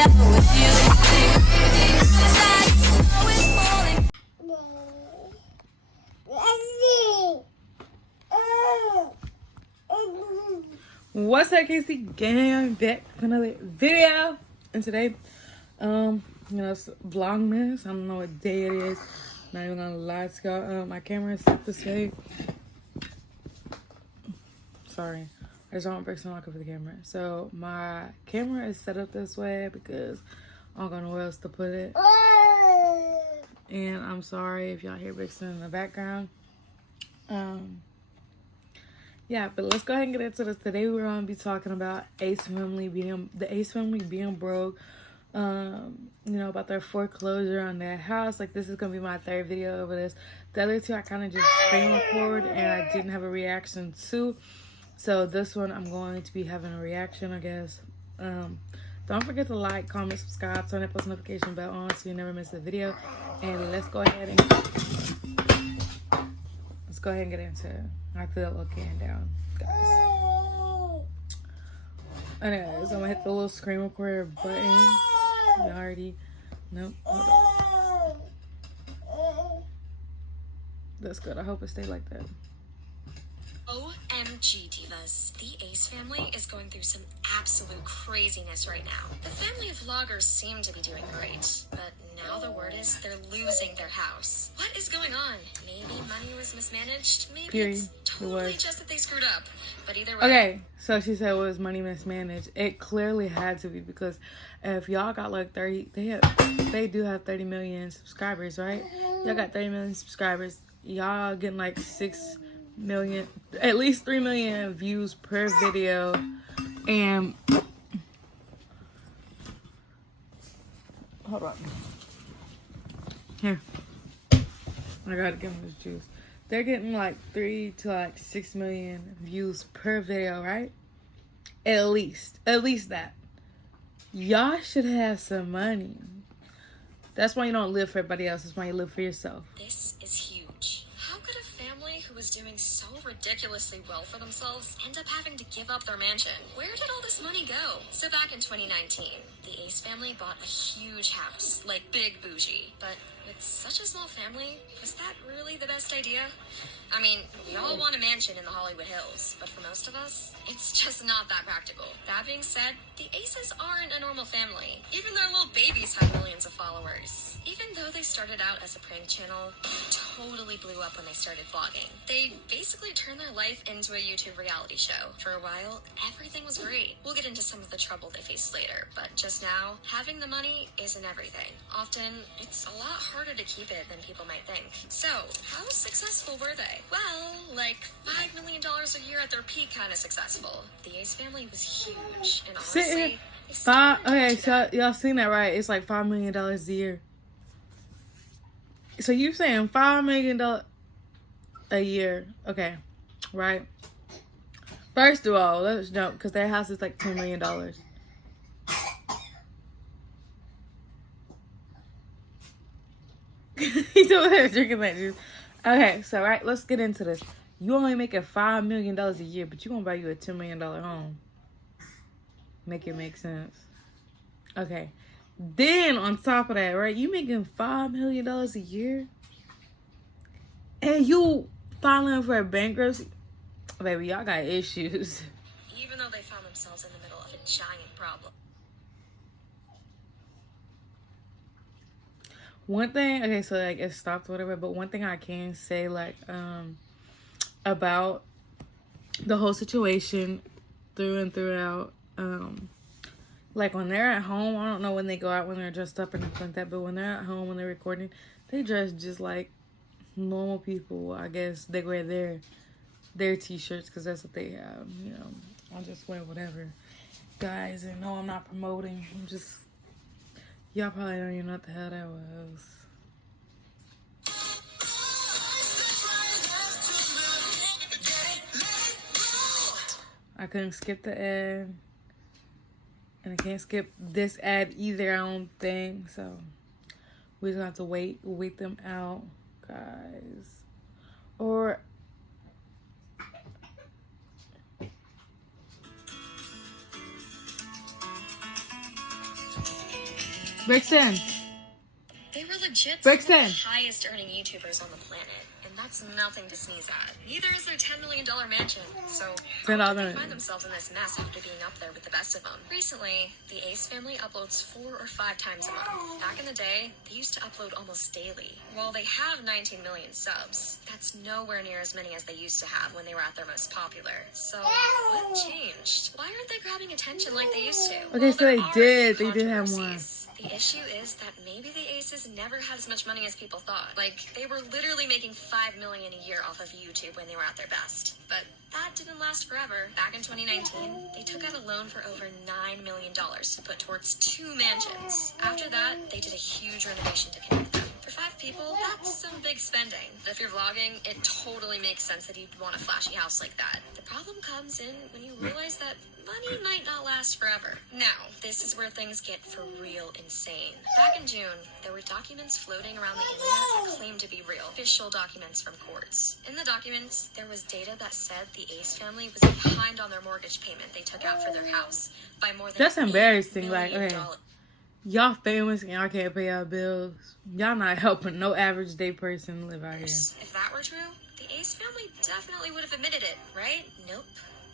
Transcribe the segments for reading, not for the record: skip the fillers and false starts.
together with you. What's up, Casey gang? Back with another video, and today, it's Vlogmas. I don't know what day it is. Not even gonna lie to y'all. My camera is set this way. Sorry, I just don't want to break some lock over the camera. So my camera is set up this way because I don't know where else to put it. And I'm sorry if y'all hear Vixen in the background. Yeah, but let's go ahead and get into this. Today we're gonna be talking about the Ace family being broke. About their foreclosure on their house. Like, this is gonna be my third video over this. The other two I kind of just screen record and I didn't have a reaction to. So this one I'm going to be having a reaction, I guess. Don't forget to like, comment, subscribe, turn that post notification bell on so you never miss a video. And let's go ahead and get into it. I feel a little can down, guys. Anyways, I'm gonna hit the little screen recorder button. You already nope. Hold on. That's good. I hope it stays like that. OMG divas, the Ace family is going through some absolute craziness right now. The family of vloggers seem to be doing great, but now the word is they're losing their house. What is going on? Maybe money was mismanaged, maybe it's totally just that they screwed up. But either way. Okay, so she said it was money mismanaged. It clearly had to be, because if y'all got like 30, they do have 30 million subscribers, right? Y'all got 30 million subscribers. Y'all getting like 6 million, at least 3 million views per video, and hold on, here, I gotta give them this juice. They're getting like 3 to 6 million views per video, right? At least that. Y'all should have some money. That's why you don't live for everybody else. That's why you live for yourself. This is huge. How could a family who was doing so ridiculously well for themselves end up having to give up their mansion? Where did all this money go? So back in 2019, the Ace family bought a huge house, like big bougie. But with such a small family, was that really the best idea? I mean, we all want a mansion in the Hollywood Hills, but for most of us, it's just not that practical. That being said, the Aces aren't a normal family. Even their little babies have millions of followers. Even though they started out as a prank channel, they totally blew up when they started vlogging. They basically turned their life into a YouTube reality show. For a while, everything was great. We'll get into some of the trouble they faced later, but just now, having the money isn't everything. Often, it's a lot harder to keep it than people might think. So, how successful were they? Well, like $5 million a year at their peak kind of successful. The Ace family was huge, and honestly, okay, so y'all seen that, right? It's like $5 million a year. So you saying $5 million a year? Okay, right. First of all, let's jump, because their house is like $10 million. He's over there drinking that juice. Okay, so right, let's get into this. You only making $5 million a year, but you gonna buy you a $10 million home. Make it make sense. Okay. Then on top of that, right, you making $5 million a year, and you filing for a bankruptcy, baby, y'all got issues. Even though they found themselves in the middle of a giant problem. One thing, okay, so like it stopped or whatever, but one thing I can say, like, about the whole situation through and throughout, like when they're at home, I don't know when they go out when they're dressed up and stuff like that, but when they're at home, when they're recording, they dress just like normal people. I guess they wear their t-shirts because that's what they have, I'll just wear whatever. Guys, and no, I'm not promoting, I'm just, y'all probably don't even know what the hell that was. I couldn't skip the ad. And I can't skip this ad either, I don't think. So we just have to wait them out, guys. Or Brixton. They were legit some of Brixton. the highest earning YouTubers on the planet, and that's nothing to sneeze at. Neither is their $10 million mansion, so how did they find themselves in this mess after being up there with the best of them? Recently, the Ace family uploads 4 or 5 times a month. Back in the day, they used to upload almost daily. While they have 19 million subs, that's nowhere near as many as they used to have when they were at their most popular. So, what changed? Why aren't they grabbing attention like they used to? Okay, so they did have one. The issue is that maybe the Aces never had as much money as people thought. Like, they were literally making $5 million a year off of YouTube when they were at their best. But that didn't last forever. Back in 2019, they took out a loan for over $9 million to put towards 2 mansions. After that, they did a huge renovation to connect them. For 5 people, that's some big spending. But if you're vlogging, it totally makes sense that you'd want a flashy house like that. The problem comes in when you realize that money might not last forever. Now, this is where things get for real insane. Back in June, there were documents floating around the internet that claimed to be real, official documents from courts. In the documents, there was data that said the Ace family was behind on their mortgage payment they took out for their house by more than That's embarrassing. $8 Like, million. okay, y'all famous and y'all can't pay y'all bills. Y'all not helping no average day person live out here. If that were true, the Ace family definitely would have admitted it, right? Nope.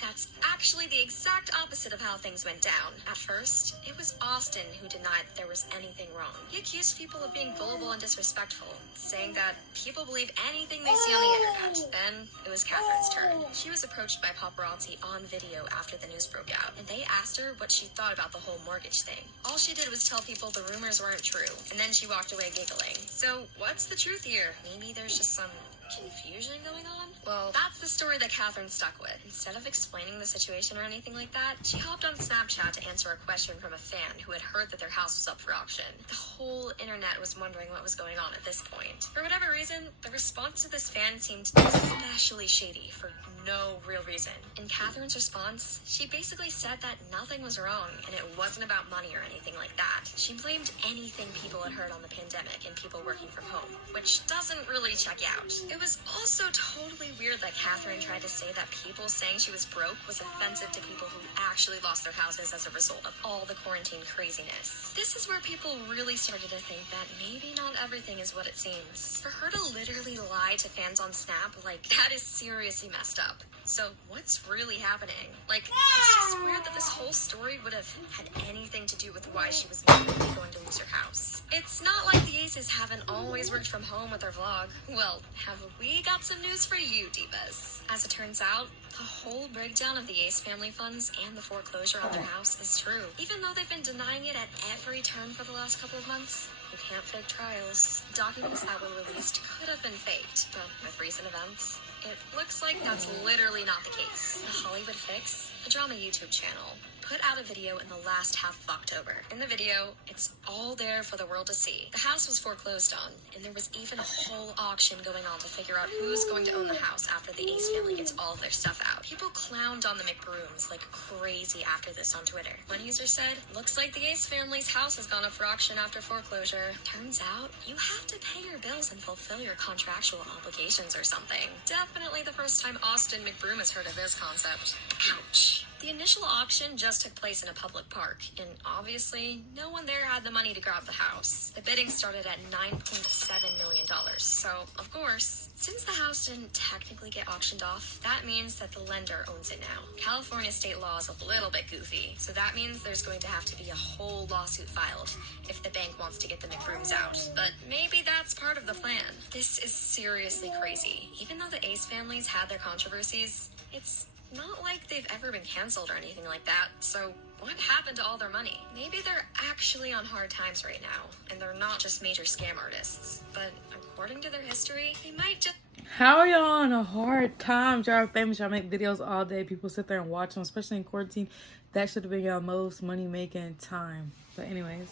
That's actually the exact opposite of how things went down. At first, it was Austin who denied that there was anything wrong. He accused people of being gullible and disrespectful, saying that people believe anything they see on the internet. Then, it was Catherine's turn. She was approached by paparazzi on video after the news broke out, and they asked her what she thought about the whole mortgage thing. All she did was tell people the rumors weren't true, and then she walked away giggling. So, what's the truth here? Maybe there's just some confusion going on? Well, that's the story that Catherine stuck with. Instead of explaining the situation or anything like that, she hopped on Snapchat to answer a question from a fan who had heard that their house was up for auction. The whole internet was wondering what was going on at this point. For whatever reason, the response to this fan seemed especially shady for no real reason. In Catherine's response, she basically said that nothing was wrong and it wasn't about money or anything like that. She blamed anything people had heard on the pandemic and people working from home, which doesn't really check out. It was also totally weird that Catherine tried to say that people saying she was broke was offensive to people who actually lost their houses as a result of all the quarantine craziness. This is where people really started to think that maybe not everything is what it seems. For her to literally lie to fans on Snap, like, that is seriously messed up. So what's really happening? Like, it's just weird that this whole story would have had anything to do with why she was maybe going to lose her house. It's not like the Aces haven't always worked from home with their vlog. Well, have we got some news for you, divas? As it turns out, the whole breakdown of the Ace family funds and the foreclosure on their house is true. Even though they've been denying it at every turn for the last couple of months, you can't fake trials. Documents that were released could have been faked, but with recent events, it looks like that's literally not the case. The Hollywood Fix, a drama YouTube channel, put out a video in the last half of October. In the video, it's all there for the world to see. The house was foreclosed on, and there was even a whole auction going on to figure out who's going to own the house after the Ace family gets all of their stuff out. People clowned on the McBrooms like crazy after this on Twitter. One user said, "Looks like the Ace family's house has gone up for auction after foreclosure. Turns out, you have to pay your bills and fulfill your contractual obligations or something." Definitely the first time Austin McBroom has heard of this concept. Ouch. The initial auction just took place in a public park, and obviously, no one there had the money to grab the house. The bidding started at $9.7 million, so, of course, since the house didn't technically get auctioned off, that means that the lender owns it now. California state law is a little bit goofy, so that means there's going to have to be a whole lawsuit filed if the bank wants to get the McBrooms out. But maybe that's part of the plan. This is seriously crazy. Even though the Ace families had their controversies, it's not like they've ever been canceled or anything like that, so what happened to all their money? Maybe they're actually on hard times right now, and they're not just major scam artists. But according to their history, they might just... How are y'all on a hard time? Y'all are famous, y'all make videos all day. People sit there and watch them, especially in quarantine. That should have been your most money-making time. But anyways.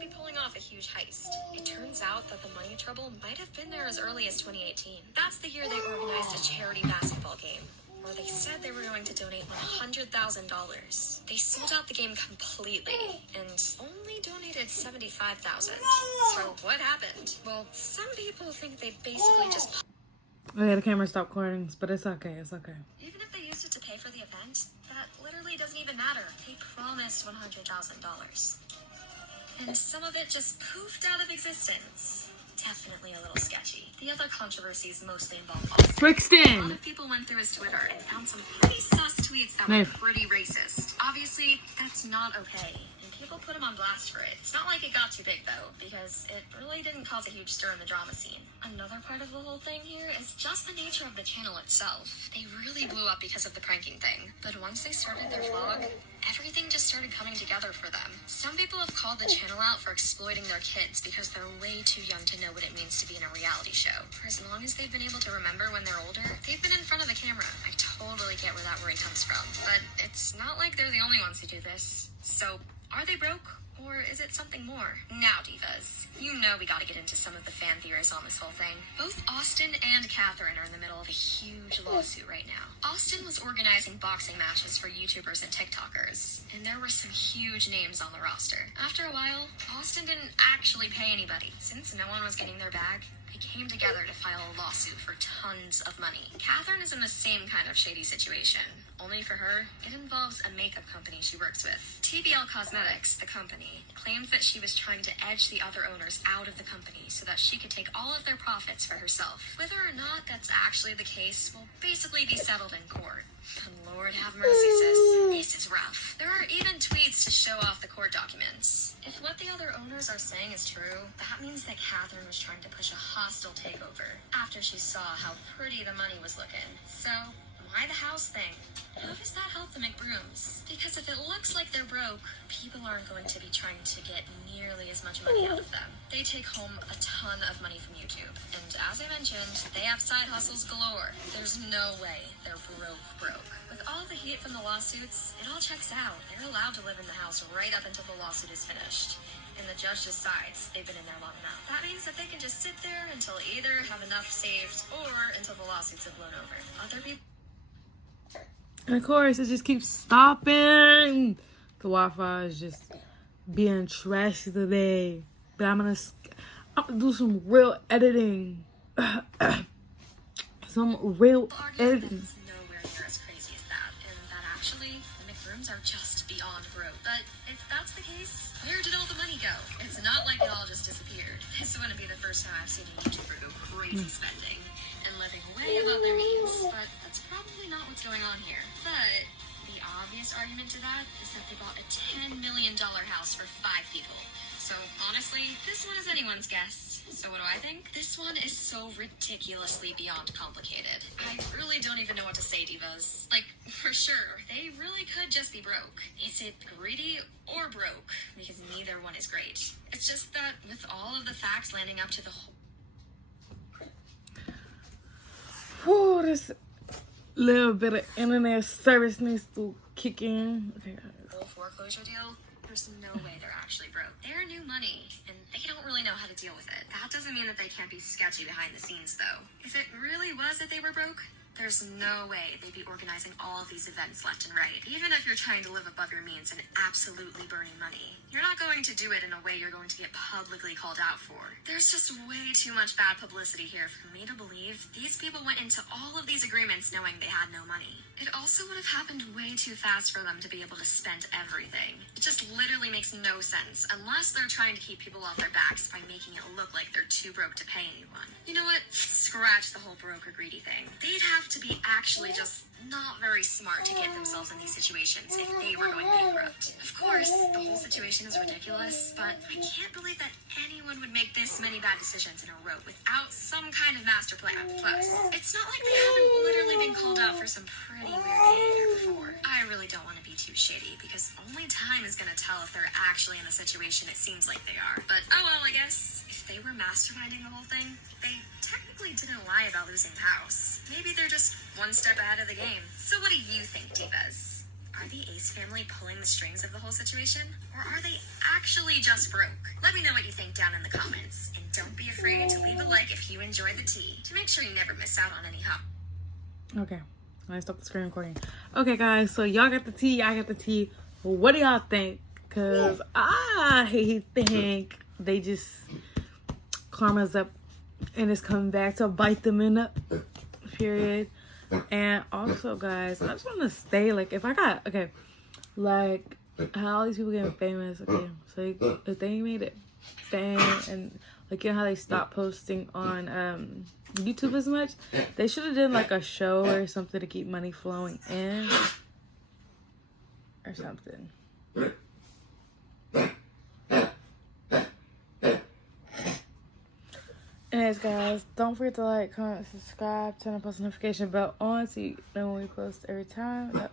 ...be pulling off a huge heist. It turns out that the money trouble might have been there as early as 2018. That's the year they organized a charity basketball game, where they said they were going to donate $100,000. They sold out the game completely and only donated $75,000. So what happened? Well, some people think they basically just... Oh yeah, the camera stopped recording, but it's okay, it's okay. Even if they used it to pay for the event, that literally doesn't even matter. They promised $100,000. and some of it just poofed out of existence. Definitely a little sketchy. The other controversies mostly involve Austin. Brixton! A lot of people went through his Twitter and found some pretty sus tweets that were pretty racist. Obviously, that's not okay, and people put him on blast for it. It's not like it got too big, though, because it really didn't cause a huge stir in the drama scene. Another part of the whole thing here is just the nature of the channel itself. They really blew up because of the pranking thing, but once they started their vlog, everything just started coming together for them. Some people have called the channel out for exploiting their kids because they're way too young to know what it means to be in a reality show. For as long as they've been able to remember when they're older, they've been in front of the camera. I totally get where that worry comes from, but it's not like they're the only ones who do this. So, are they broke? Or is it something more? Now, divas, you know we gotta get into some of the fan theories on this whole thing. Both Austin and Catherine are in the middle of a huge lawsuit right now. Austin was organizing boxing matches for YouTubers and TikTokers, and there were some huge names on the roster. After a while, Austin didn't actually pay anybody. Since no one was getting their bag, they came together to file a lawsuit for tons of money. Catherine is in the same kind of shady situation. Only for her, it involves a makeup company she works with. TBL Cosmetics, the company, claimed that she was trying to edge the other owners out of the company so that she could take all of their profits for herself. Whether or not that's actually the case will basically be settled in court. Lord have mercy, sis. This is rough. There are even tweets to show off the court documents. If what the other owners are saying is true, that means that Catherine was trying to push a hostile takeover after she saw how pretty the money was looking. So, why the house thing? How does that help the McBrooms? Because if it looks like they're broke, people aren't going to be trying to get nearly as much money out of them. They take home a ton of money from YouTube. And as I mentioned, they have side hustles galore. There's no way they're broke. With all the heat from the lawsuits, it all checks out. They're allowed to live in the house right up until the lawsuit is finished. And the judge decides they've been in there long enough. That means that they can just sit there until either have enough saved or until the lawsuits have blown over. Other people... And of course, it just keeps stopping. The Wi-Fi is just being trashy today. But I'm gonna do some real editing. Some real editing. That's nowhere near as crazy as that. And that actually, the McBrooms are just beyond broke. But if that's the case, where did all the money go? It's not like it all just disappeared. This wouldn't be the first time I've seen a YouTuber go crazy spending and living way above their means. But that's probably not what's going on here. But the obvious argument to that is that they bought a $10 million house for 5 people. So honestly, this one is anyone's guess. So what do I think? This one is so ridiculously beyond complicated. I really don't even know what to say, divas. Like, for sure, they really could just be broke. Is it greedy or broke? Because neither one is great. It's just that with all of the facts landing up to the whole... Whew, this little bit of internet service needs to kick in. Okay, guys. Whole foreclosure deal, there's no way they're actually broke. They're new money, and they don't really know how to deal with it. That doesn't mean that they can't be sketchy behind the scenes, though. If it really was that they were broke, there's no way they'd be organizing all of these events left and right. Even if you're trying to live above your means and absolutely burning money, you're not going to do it in a way you're going to get publicly called out for. There's just way too much bad publicity here for me to believe these people went into all of these agreements knowing they had no money. It also would have happened way too fast for them to be able to spend everything. It just literally makes no sense unless they're trying to keep people off their backs by making it look like they're too broke to pay anyone. You know what? Scratch the whole broke or greedy thing. They'd have to be actually just not very smart to get themselves in these situations if they were going bankrupt. Of course, the whole situation is ridiculous, but I can't believe that anyone would make this many bad decisions in a row without some kind of master plan. Plus, it's not like they haven't literally been called out for some pretty weird behavior before. I really don't want to be too shady because only time is going to tell if they're actually in the situation it seems like they are. But oh well, I guess if they were masterminding the whole thing, they technically didn't lie about losing the house. Maybe they're just one step ahead of the game. So what do you think, divas? Are the Ace family pulling the strings of the whole situation? Or are they actually just broke? Let me know what you think down in the comments. And don't be afraid to leave a like if you enjoyed the tea, to make sure you never miss out on any hot. Okay, I stop the screen recording. Okay, guys, so y'all got the tea, I got the tea. What do y'all think? Because I think they just... karma's up and it's coming back to bite them in the period. And also, guys, I just want to say, like, if I got, okay, like, how all these people getting famous. Okay, so if they made it fame and like, you know how they stopped posting on YouTube as much, they should have done like a show or something to keep money flowing in or something. Anyways, guys, don't forget to like, comment, subscribe, turn on post notification bell on so you know when we post every time.